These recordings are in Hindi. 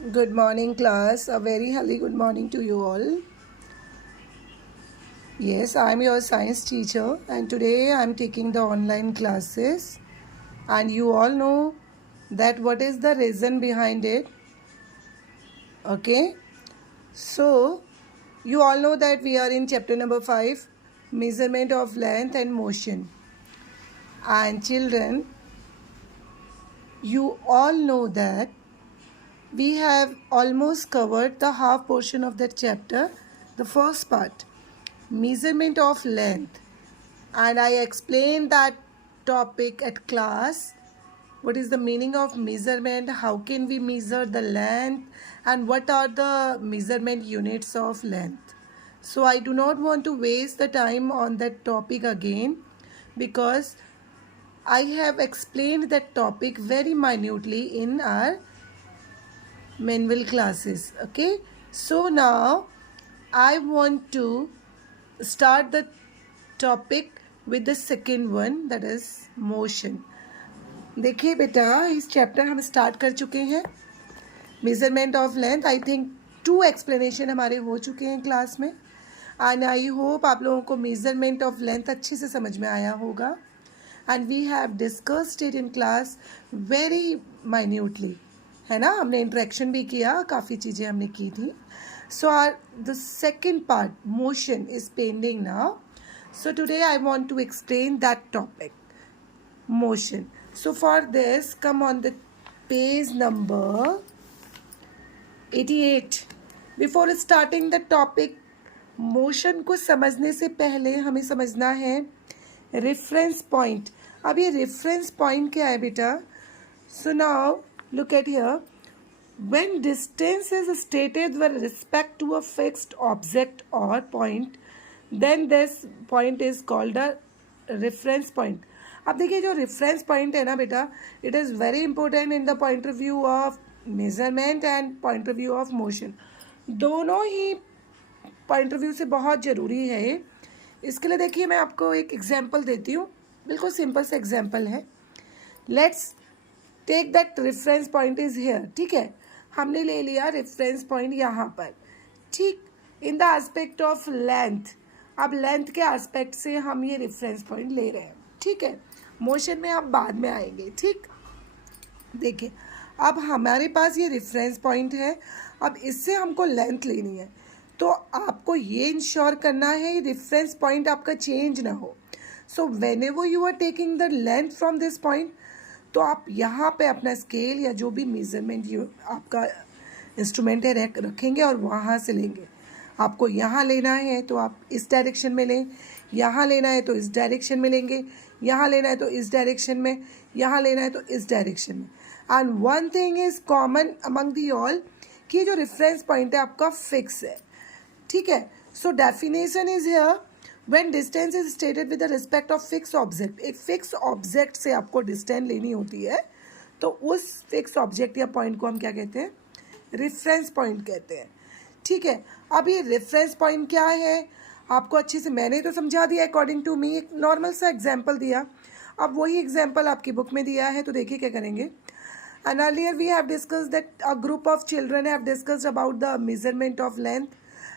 Good morning, class. A very hearty good morning to you all. Yes, I'm your science teacher, and today I'm taking the online classes. And you all know that what is the reason behind it. Okay, so you all know that we are in chapter number 5, measurement of length and motion. And children, you all know that we have almost covered the half portion of that chapter, the first part, measurement of length, and I explained that topic at class. What is the meaning of measurement, how can we measure the length, and what are the measurement units of length. So I do not want to waste the time on that topic again, because I have explained that topic very minutely in our manual classes. Okay, so now I want to start the topic with the second one, that is motion. देखिए बेटा, इस चैप्टर हम स्टार्ट कर चुके हैं, measurement of length. I think 2 explanation हमारे हो चुके हैं क्लास में, एंड आई होप आप लोगों को मेजरमेंट ऑफ लेंथ अच्छे से समझ में आया होगा. And we have discussed it in class very minutely, है ना. हमने इंटरेक्शन भी किया, काफ़ी चीज़ें हमने की थी. So the second part, motion, is pending now. So today I want to explain that topic, motion. So for this, come on the page number 88. Before starting the topic, motion को समझने से पहले हमें समझना है reference point. अब ये reference point क्या है बेटा? So now look at here. When distance is stated with respect to a fixed object or point, then this point is called a reference point. अब देखिए, जो reference point है ना बेटा, it is very important in the point of view of measurement and point of view of motion. दोनों ही point of view से बहुत ज़रूरी है ये. इसके लिए देखिए, मैं आपको एक एग्जाम्पल देती हूँ, बिल्कुल सिंपल सा एग्जाम्पल है. Let's take that reference point is here. ठीक है, हमने ले लिया रेफरेंस पॉइंट यहाँ पर. ठीक, in the aspect of length. अब लेंथ के एस्पेक्ट से हम ये रेफरेंस पॉइंट ले रहे हैं. ठीक है, मोशन में हम बाद में आएंगे. ठीक, देखिए अब हमारे पास ये रेफरेंस पॉइंट है. अब इससे हमको लेंथ लेनी है, तो आपको ये इंश्योर करना है ये रेफरेंस पॉइंट आपका चेंज ना हो. So whenever you are taking the length from this point, तो आप यहाँ पे अपना स्केल या जो भी मेजरमेंट आपका इंस्ट्रूमेंट है रखेंगे और वहाँ से लेंगे. आपको यहाँ लेना है तो आप इस डायरेक्शन में लें, यहाँ लेना है तो इस डायरेक्शन में लेंगे, यहाँ लेना है तो इस डायरेक्शन में, यहाँ लेना है तो इस डायरेक्शन में. And one thing is common among the all, कि जो रेफरेंस पॉइंट है आपका फिक्स है. ठीक है, so definition is here, when distance is stated with the respect of fix object. एक फिक्स ऑब्जेक्ट से आपको डिस्टेंस लेनी होती है, तो उस फिक्स ऑब्जेक्ट या पॉइंट को हम क्या कहते हैं? रेफरेंस पॉइंट कहते हैं. ठीक है, अब ये रेफरेंस पॉइंट क्या है आपको अच्छे से मैंने तो समझा दिया अकॉर्डिंग टू मी, एक नॉर्मल सा एग्जाम्पल दिया. अब वही एग्जाम्पल आपकी बुक में दिया है, तो देखिए क्या करेंगे. And earlier we have discussed that a group of children have discussed about the measurement of length,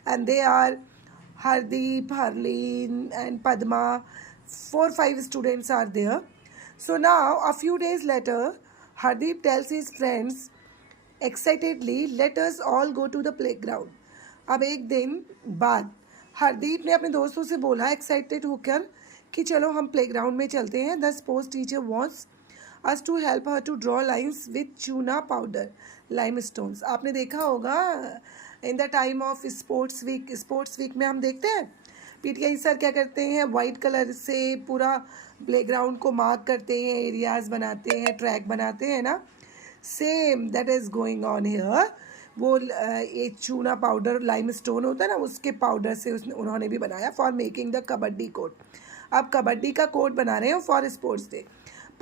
and they are Hardeep, Harleen and Padma. 4-5 students are there. So now a few days later, Hardeep tells his friends excitedly, let us all go to the playground. अब एक दिन बाद हरदीप ने अपने दोस्तों से बोला एक्साइटेड होकर कि चलो हम प्लेग्राउंड में चलते हैं. The sports teacher wants us to help her to draw lines with chuna powder limestones. आपने देखा होगा in the time of sports week में हम देखते हैं पीटीआई सर क्या करते हैं, वाइट कलर से पूरा प्लेग्राउंड को मार्क करते हैं, एरियाज बनाते हैं, ट्रैक बनाते हैं ना. Same that is going on here. वो ये चूना पाउडर लाइम स्टोन होता है ना, उसके पाउडर से उन्होंने भी बनाया for making the kabaddi court. अब कबड्डी का कोट बना रहे हैं for sports day.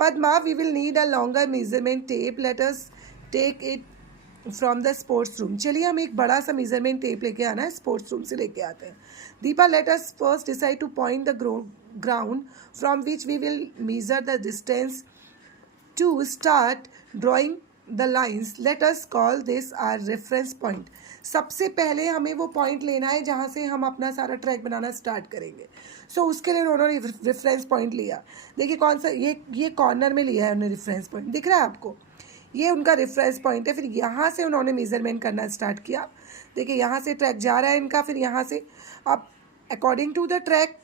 Padma, we will need a longer measurement tape, let us take it from the sports room. चलिए हम एक बड़ा सा मेजरमेंट टेप लेके आना है, स्पोर्ट्स रूम से लेके आते हैं. Deepa, let us first decide to point the ground from which we will measure the distance to start drawing the lines, let us call this our reference point. सबसे पहले हमें वो पॉइंट लेना है जहाँ से हम अपना सारा ट्रैक बनाना स्टार्ट करेंगे। सो उसके लिए उन्होंने रेफरेंस पॉइंट लिया। देखिए कौन सा, ये कॉर्नर में लिया है उन्होंने रेफरेंस पॉइंट, दिख रहा है आपको, ये उनका रेफरेंस पॉइंट है। फिर यहाँ से उन्होंने मेजरमेंट करना स्टार्ट किया। देखिए यहाँ से ट्रैक जा रहा है इनका, फिर यहाँ से अब अकॉर्डिंग टू द ट्रैक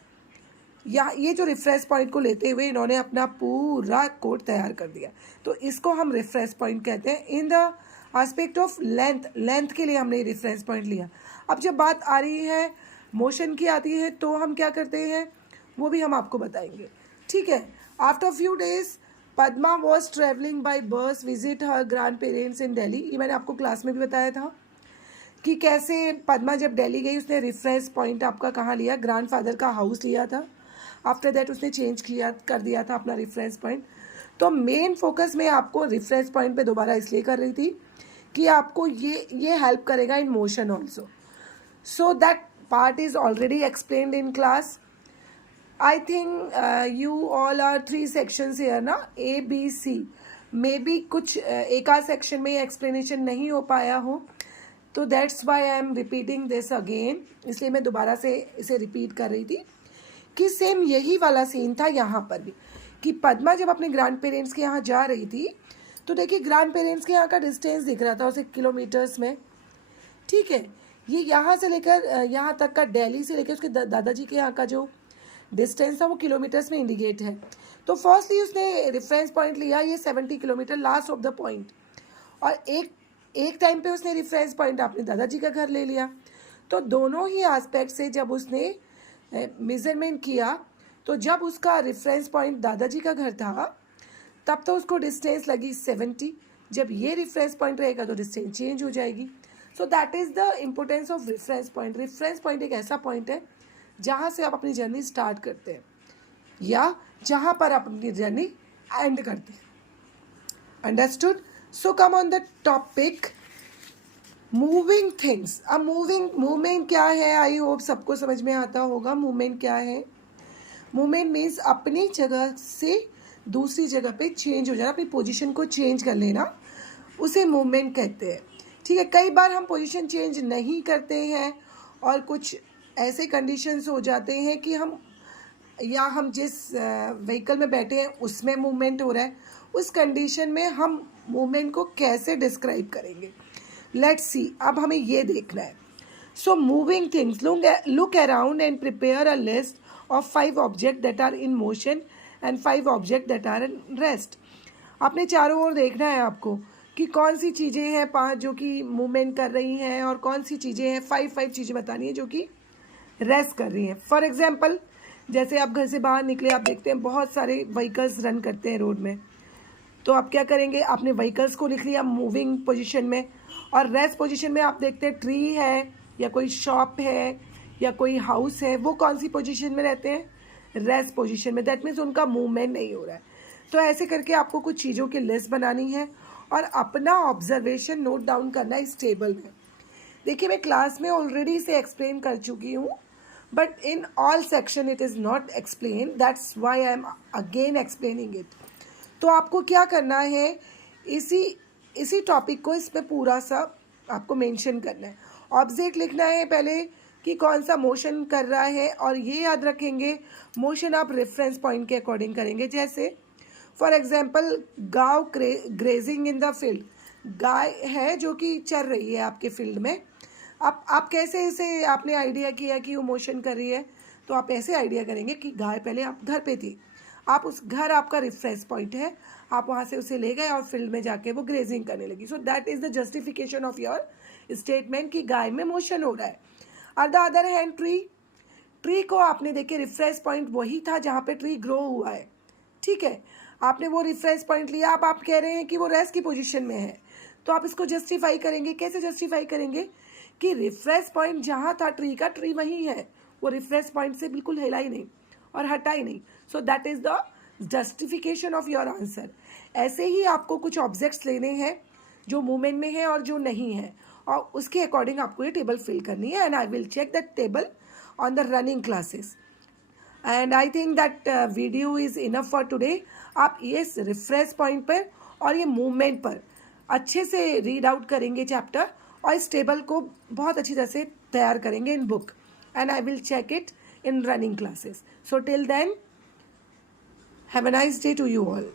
या ये जो रेफरेंस पॉइंट को लेते हुए इन्होंने अपना पूरा कोड तैयार कर दिया। तो इसको हम रेफरेंस पॉइंट कहते हैं। In the aspect of length, length के लिए हमने रेफरेंस पॉइंट लिया। अब जब बात आ रही है मोशन की आती है तो हम क्या करते हैं वो भी हम आपको बताएंगे, ठीक है। After few days Padma was travelling by bus visit her grand parents इन दिल्ली। ये मैंने आपको क्लास में भी बताया था कि कैसे पद्मा जब दिल्ली गई उसने रेफरेंस पॉइंट आपका कहाँ लिया, ग्रैंडफादर का हाउस लिया था। आफ्टर दैट उसने चेंज कर दिया था अपना रेफरेंस पॉइंट। तो मेन फोकस मैं आपको रेफरेंस पॉइंट पे दोबारा इसलिए कर रही थी कि आपको ये हेल्प करेगा in motion also. So that part is already explained in class. I think you all are 3 sections here ना, A B C। Maybe कुछ एक आध सेक्शन में एक्सप्लेनेशन नहीं हो पाया हो, तो that's why I am repeating this again. इसलिए मैं दोबारा से इसे रिपीट कर रही थी कि सेम यही वाला सीन था यहाँ पर भी, कि पद्मा जब अपने ग्रैंड पेरेंट्स के यहाँ जा रही थी तो देखिए ग्रैंड पेरेंट्स के यहाँ का डिस्टेंस दिख रहा था उसे किलोमीटर्स में, ठीक है। ये यहाँ से लेकर यहाँ तक का, दिल्ली से लेकर उसके दादाजी के यहाँ का जो डिस्टेंस था वो किलोमीटर्स में इंडिकेट है। तो फर्स्टली उसने रेफरेंस पॉइंट लिया ये 70 kilometre last of the point, और एक टाइम पे उसने रेफरेंस पॉइंट अपने दादाजी का घर ले लिया। तो दोनों ही एस्पेक्ट से जब उसने मेजरमेंट किया तो जब उसका रेफरेंस पॉइंट दादाजी का घर था तब तो उसको डिस्टेंस लगी 70, जब ये रेफरेंस पॉइंट रहेगा तो डिस्टेंस चेंज हो जाएगी। So that is the importance of reference point. Reference point एक ऐसा पॉइंट है जहाँ से आप अपनी जर्नी स्टार्ट करते हैं या जहाँ पर आप अपनी जर्नी एंड करते हैं। Understood? So come on the topic moving things. अब मूवमेंट क्या है, आई होप सबको समझ में आता होगा मूवमेंट क्या है। मूवमेंट मीन्स अपनी जगह से दूसरी जगह पे चेंज हो जाना, अपनी पोजीशन को चेंज कर लेना, उसे मूवमेंट कहते हैं, ठीक है। कई बार हम पोजीशन चेंज नहीं करते हैं और कुछ ऐसे कंडीशंस हो जाते हैं कि हम जिस व्हीकल में बैठे हैं उसमें मूवमेंट हो रहा है, उस कंडीशन में हम मूवमेंट को कैसे डिस्क्राइब करेंगे, लेट्स सी। अब हमें ये देखना है। So moving things, look around and prepare a list of 5 object that are in motion and 5 object that are in rest. आपने चारों ओर देखना है आपको कि कौन सी चीज़ें हैं 5 जो कि मूवमेंट कर रही हैं और कौन सी चीज़ें हैं 5 चीज़ें बतानी है जो कि रेस्ट कर रही हैं। फॉर एग्जाम्पल जैसे आप घर से बाहर निकले, आप देखते हैं बहुत सारे व्हीकल्स रन करते हैं रोड में, तो आप क्या करेंगे, आपने व्हीकल्स को लिख लिया मूविंग पोजीशन में, और रेस्ट पोजीशन में आप देखते हैं ट्री है या कोई शॉप है या कोई हाउस है, वो कौन सी पोजीशन में रहते हैं, रेस्ट पोजीशन में। दैट मीन्स उनका मूवमेंट नहीं हो रहा है। तो ऐसे करके आपको कुछ चीज़ों की लिस्ट बनानी है और अपना ऑब्जर्वेशन नोट डाउन करना है इस टेबल में। देखिए मैं क्लास में ऑलरेडी इसे एक्सप्लेन कर चुकी हूँ, but in all section it is not explain, that's why I am again explaining it. तो आपको क्या करना है, इसी टॉपिक को इसमें पूरा सा आपको मेंशन करना है। ऑब्जेक्ट लिखना है पहले कि कौन सा मोशन कर रहा है, और ये याद रखेंगे मोशन आप रेफरेंस पॉइंट के अकॉर्डिंग करेंगे। जैसे for example cow grazing in the field, गाय है जो कि चर रही है आपके फील्ड में। आप कैसे इसे आपने आइडिया किया कि वो मोशन कर रही है, तो आप ऐसे आइडिया करेंगे कि गाय पहले आप घर पे थी, आप उस घर आपका रेफरेंस पॉइंट है, आप वहाँ से उसे ले गए और फील्ड में जाके वो ग्रेजिंग करने लगी। So that is the justification of your statement कि गाय में मोशन हो रहा है। On the other hand tree को आपने देखे रेफरेंस पॉइंट वही था जहाँ पे ट्री ग्रो हुआ है, ठीक है। आपने वो रेफरेंस पॉइंट लिया, आप कह रहे हैं कि वो रेस्ट की पोजीशन में है, तो आप इसको जस्टिफाई करेंगे। कैसे जस्टिफाई करेंगे कि रेफरेंस पॉइंट जहाँ था ट्री का, ट्री वही है, वो रेफरेंस पॉइंट से बिल्कुल हिला ही नहीं और हटा ही नहीं। So that is the justification of your answer. ऐसे ही आपको कुछ ऑब्जेक्ट्स लेने हैं जो मूवमेंट में है और जो नहीं है, और उसके अकॉर्डिंग आपको ये टेबल फिल करनी है, and I will check that table on the running classes. And I think that video is enough for today. आप ये रेफरेंस पॉइंट पर और ये मूवमेंट पर अच्छे से रीड आउट करेंगे चैप्टर और इस टेबल को बहुत अच्छी तरह से तैयार करेंगे in book, and I will check it in running classes. So till then, have a nice day to you all.